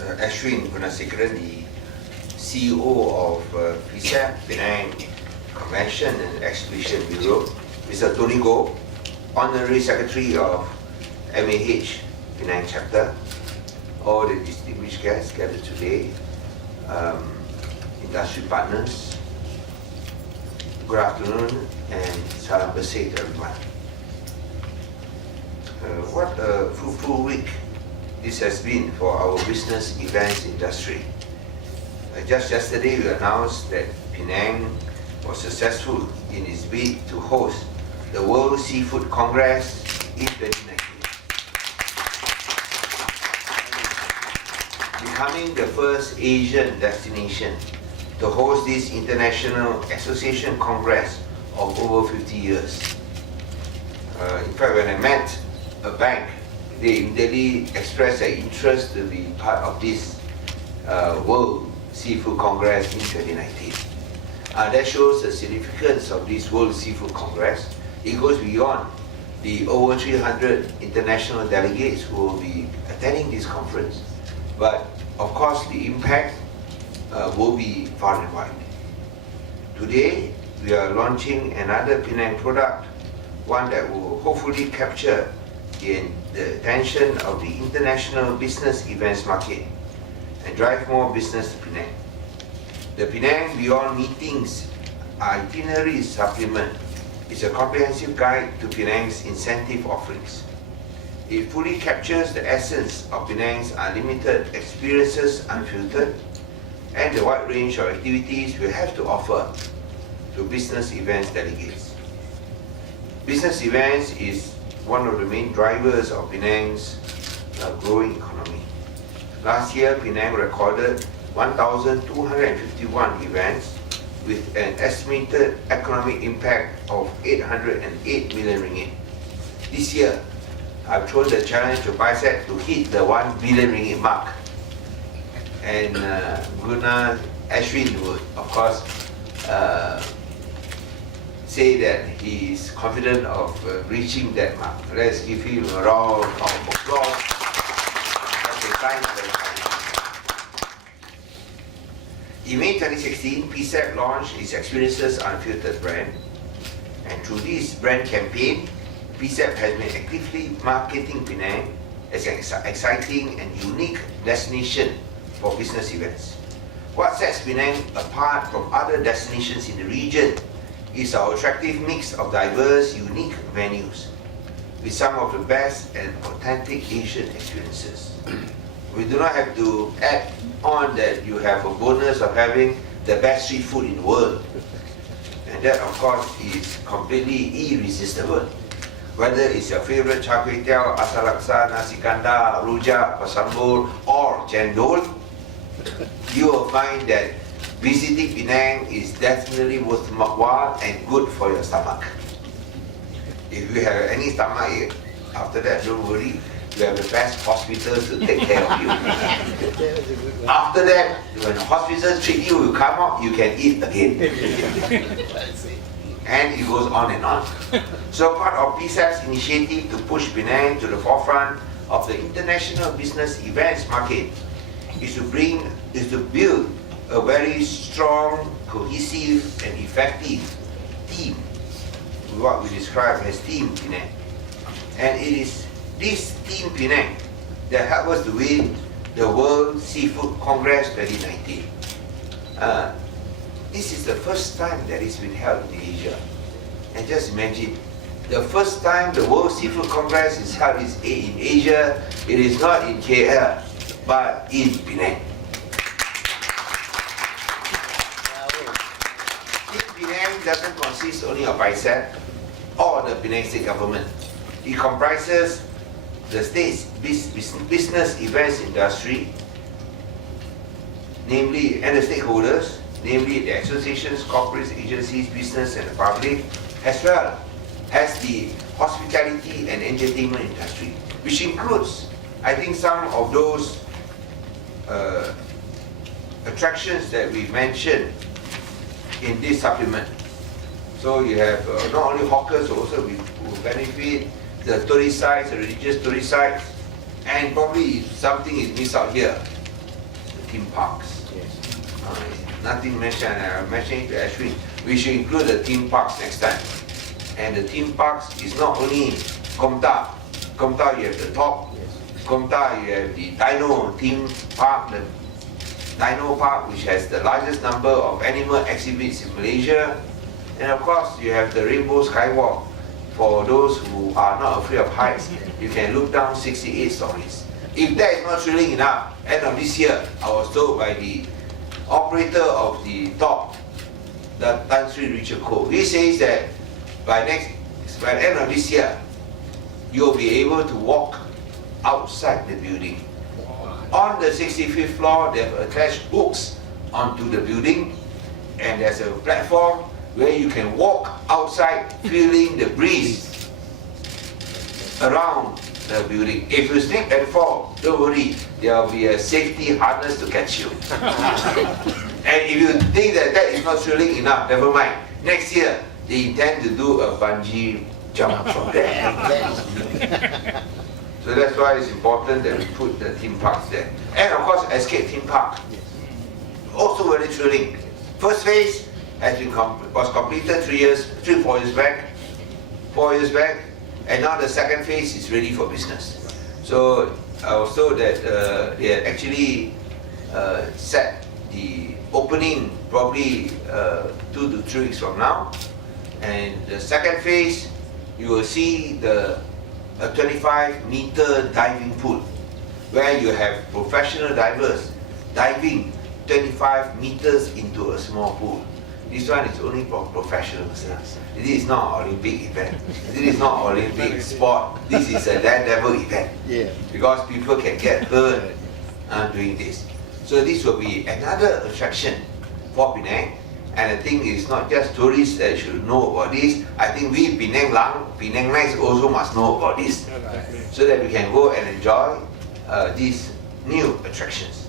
Ashwin Gunasekaran, the CEO of PCEB, Penang Convention and Exhibition Bureau, Mr. Tony Goh, Honorary Secretary of MAH Penang Chapter, all the distinguished guests gathered today, industry partners, good afternoon and salam bersih to everyone. What a fruitful week this has been for our business events industry. Just yesterday we announced that Penang was successful in its bid to host the World Seafood Congress in 2019, becoming the first Asian destination to host this international association congress of over 50 years. In fact, when I met a bank, they immediately expressed their interest to be part of this World Seafood Congress in 2019. That shows the significance of this World Seafood Congress. It goes beyond the over 300 international delegates who will be attending this conference. But of course, the impact will be far and wide. Today, we are launching another Penang product, one that will hopefully capture the attention of the international business events market and drive more business to Penang. The Penang Beyond Meetings Itinerary Supplement is a comprehensive guide to Penang's incentive offerings. It fully captures the essence of Penang's unlimited experiences unfiltered and the wide range of activities we have to offer to business events delegates. Business events is one of the main drivers of Penang's growing economy. Last year, Penang recorded 1,251 events with an estimated economic impact of 808 million ringgit. This year, I've thrown the challenge to PCEB to hit the 1 billion ringgit mark. And Ashwin would, of course, say that he is confident of reaching that mark. Let's give him a round of applause. In May 2016, PCEB launched its Experiences Unfiltered brand, and through this brand campaign, PCEB has been actively marketing Penang as an exciting and unique destination for business events. What sets Penang apart from other destinations in the region is our attractive mix of diverse, unique venues with some of the best and authentic Asian experiences. We do not have to add on that you have a bonus of having the best street food in the world. And that, of course, is completely irresistible. Whether it's your favorite char kway teow, asal laksa, nasi kandar, rujak, pasambur, or cendol, you will find that visiting Penang is definitely worthwhile and good for your stomach. If you have any stomach ache, after that, don't worry, you have the best hospitals to take care of you. After that, when the hospitals treat you, you come out, you can eat again. And it goes on and on. So part of PCEB's initiative to push Penang to the forefront of the international business events market is to build a very strong, cohesive and effective team, what we describe as Team Penang. And it is this Team Penang that helped us to win the World Seafood Congress 2019. This is the first time that it's been held in Asia. And just imagine, the first time the World Seafood Congress is held in Asia, it is not in KL, but in Penang. Penang doesn't consist only of PCEB or the Penang state government. It comprises the state's business events industry, namely, and the stakeholders, namely the associations, corporates, agencies, business and the public, as well as the hospitality and entertainment industry, which includes, I think, some of those attractions that we mentioned in this supplement. So you have not only hawkers also who benefit, the tourist sites, the religious tourist sites, and probably something is missed out here. theme parks. Yes. Nothing mentioned. I'm mentioning to Ashwin, we should include the theme parks next time. And the theme parks is not only Komta. Komta, you have the top. Yes. Komta, you have the Dino theme park, the Dino Park, which has the largest number of animal exhibits in Malaysia. And of course, you have the Rainbow Skywalk. For those who are not afraid of heights, you can look down 68 stories. If that is not thrilling enough, end of this year, I was told by the operator of the top, the Tan Sri Richard Koh, he says that by the end of this year, you'll be able to walk outside the building. On the 65th floor, they have attached hooks onto the building, and there's a platform where you can walk outside feeling the breeze around the building. If you slip and fall, don't worry, there will be a safety harness to catch you. And if you think that that is not thrilling enough, never mind. Next year, they intend to do a bungee jump from there. So that's why it's important that we put the theme parks there. And of course, Escape Theme Park. Also very thrilling. First phase was completed 4 years back, and now the second phase is ready for business. So I was told that they had actually set the opening probably 2 to 3 weeks from now, and the second phase you will see a 25-meter diving pool where you have professional divers diving 25 meters into a small pool. This one is only for professionals. This is not an Olympic event. This is not Olympic sport. This is a daredevil event. Yeah. Because people can get hurt doing this. So this will be another attraction for Penang. And I think it's not just tourists that should know about this. I think we Penangites also must know about this, so that we can go and enjoy these new attractions.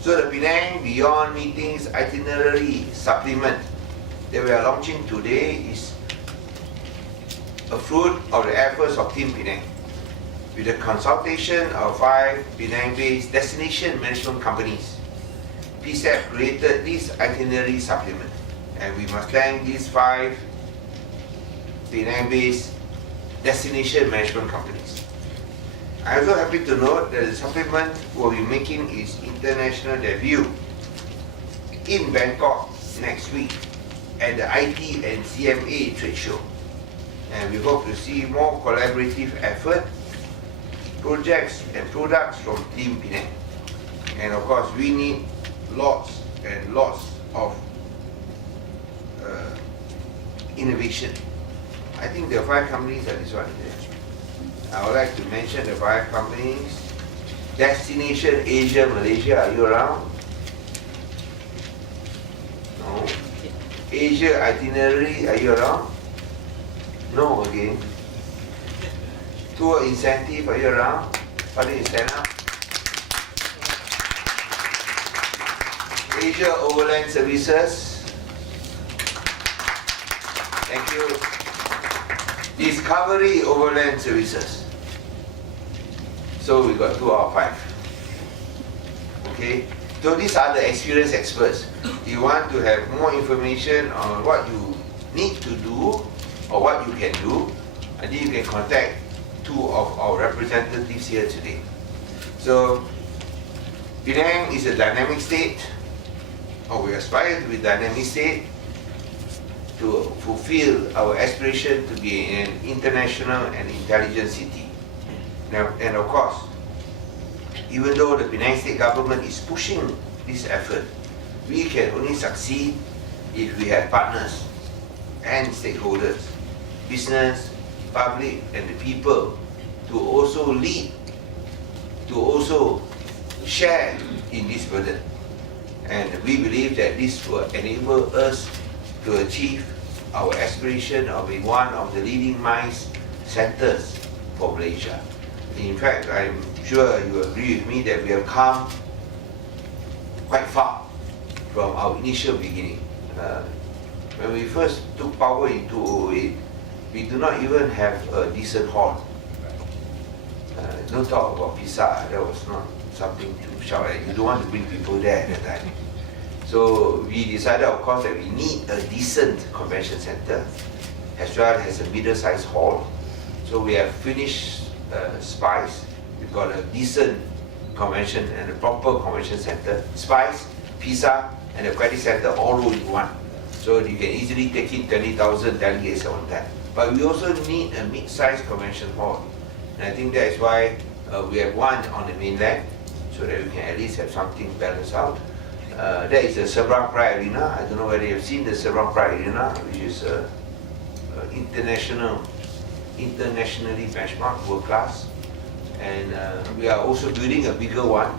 So the Penang Beyond Meetings Itinerary Supplement that we are launching today is a fruit of the efforts of Team Penang. With the consultation of 5 Penang-based destination management companies, PCEB created this itinerary supplement, and we must thank these 5 Penang-based destination management companies. I'm also happy to note that the supplement will be making its international debut in Bangkok next week at the IT and CMA trade show. And we hope to see more collaborative effort, projects and products from Team Penang. And of course, we need lots and lots of innovation. I think the 5 companies are this one there. I would like to mention the 5 companies. Destination Asia Malaysia, are you around? No. Asia Itinerary, are you around? No again. Tour Incentive, are you around? Why don't you stand up? Asia Overland Services. Thank you. Discovery Overland Services. So we got 2 out of 5. Okay. So these are the experienced experts. If you want to have more information on what you need to do or what you can do, I think you can contact 2 of our representatives here today. So Penang is a dynamic state, or we aspire to be a dynamic state, to fulfill our aspiration to be an international and intelligent city. Now, and of course, even though the Penang state government is pushing this effort, we can only succeed if we have partners and stakeholders, business, public, and the people to also lead, to also share in this burden. And we believe that this will enable us to achieve our aspiration of being one of the leading MICE centers for Malaysia. In fact, I'm sure you agree with me that we have come quite far from our initial beginning. When we first took power in 2008, we do not even have a decent hall. Don't talk about PISA, that was not something to shout at. You don't want to bring people there at that time. So we decided, of course, that we need a decent convention center as well as a middle-sized hall. So we have finished Spice. We've got a decent convention and a proper convention center. Spice, Pisa, and the Credit Center all rolled in one. So you can easily take in 20,000 delegates at one time. But we also need a mid-sized convention hall. And I think that is why we have one on the mainland, so that we can at least have something balanced out. That is the Seberang Pride Arena. I don't know whether you've seen the Seberang Pride Arena, which is internationally benchmarked, world class. And we are also building a bigger one.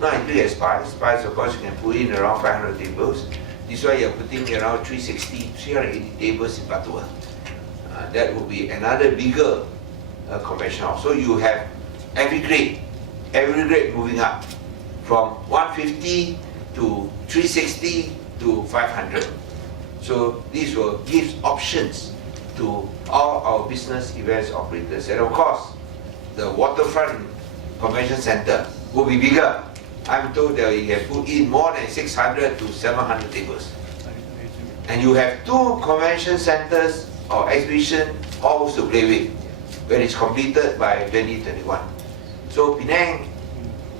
Not as big as Spice. Spice, of course, you can put in around 500 tables. This is why you're putting around 380 tables in Patua. That will be another bigger convention hall. So you have every grade moving up from 150 to 360 to 500. So this will give options to all our business events operators. And of course, the waterfront convention center will be bigger. I'm told that you can put in more than 600 to 700 tables. And you have 2 convention centers or exhibition halls to play with when it's completed by 2021. So Penang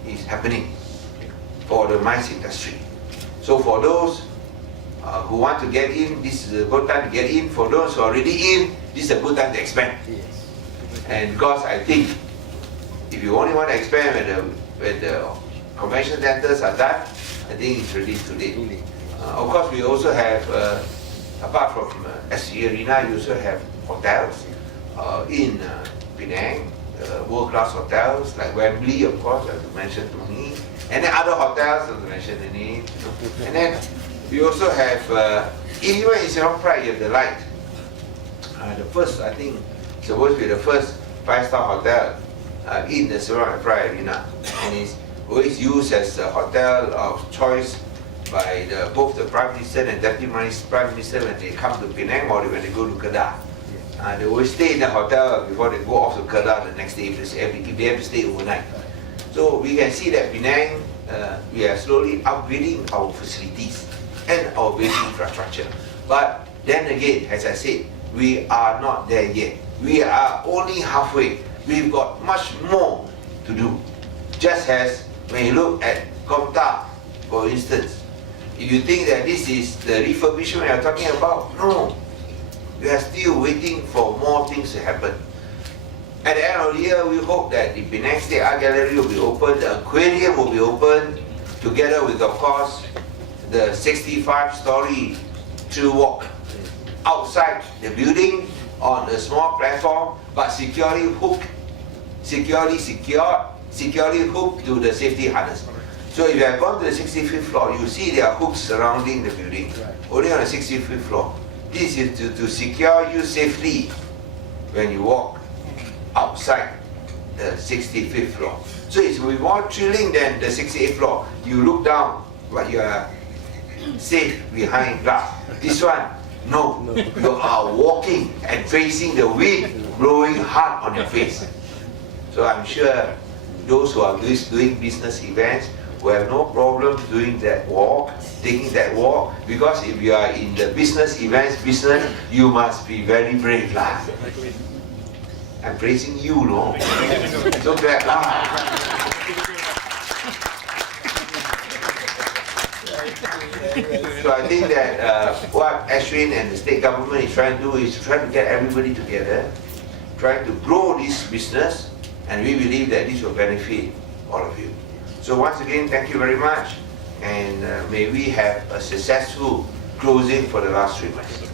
is happening for the MICE industry. So for those who want to get in, this is a good time to get in. For those who are already in, this is a good time to expand. And because I think if you only want to expand when the convention centers are done, I think it's ready today. Of course, we also have, apart from SC Arena, you also have hotels in Penang, world-class hotels like Wembley, of course, as you mentioned to me, and then other hotels, as you mentioned the name. And then we also have, even in Seberang Pride, you have the Light. The first, I think, supposed to be the first 5-star hotel in the Seberang Pride Arena, and it's always used as a hotel of choice by both the Prime Minister and Deputy Prime Minister when they come to Penang or when they go to Kedah. They always stay in the hotel before they go off to Kedah the next day if they have to stay overnight. So we can see that Penang, we are slowly upgrading our facilities and our basic infrastructure. But then again, as I said, we are not there yet. We are only halfway. We've got much more to do. Just as when you look at Komta, for instance, if you think that this is the refurbishment we are talking about, no. We are still waiting for more things to happen. At the end of the year, we hope that the Penang State Art Gallery will be open, the aquarium will be open, together with, of course, the 65-story tree walk outside the building on a small platform, but securely hooked to the safety harness. So if you have gone to the 65th floor, you see there are hooks surrounding the building, only on the 65th floor. This is to secure you safely when you walk outside the 65th floor. So it's more thrilling than the 68th floor. You look down, but you are safe behind glass. This one, no. You are walking and facing the wind blowing hard on your face. So I'm sure those who are doing business events will have no problem doing that walk, taking that walk, because if you are in the business events business, you must be very brave lah. I'm praising you, no? So glad lah. So I think that what Ashwin and the state government is trying to do is trying to get everybody together, trying to grow this business, and we believe that this will benefit all of you. So once again, thank you very much, and may we have a successful closing for the last 3 months.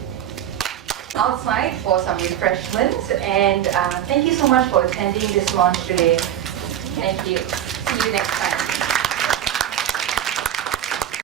Outside for some refreshments, and thank you so much for attending this launch today. Thank you. See you next time.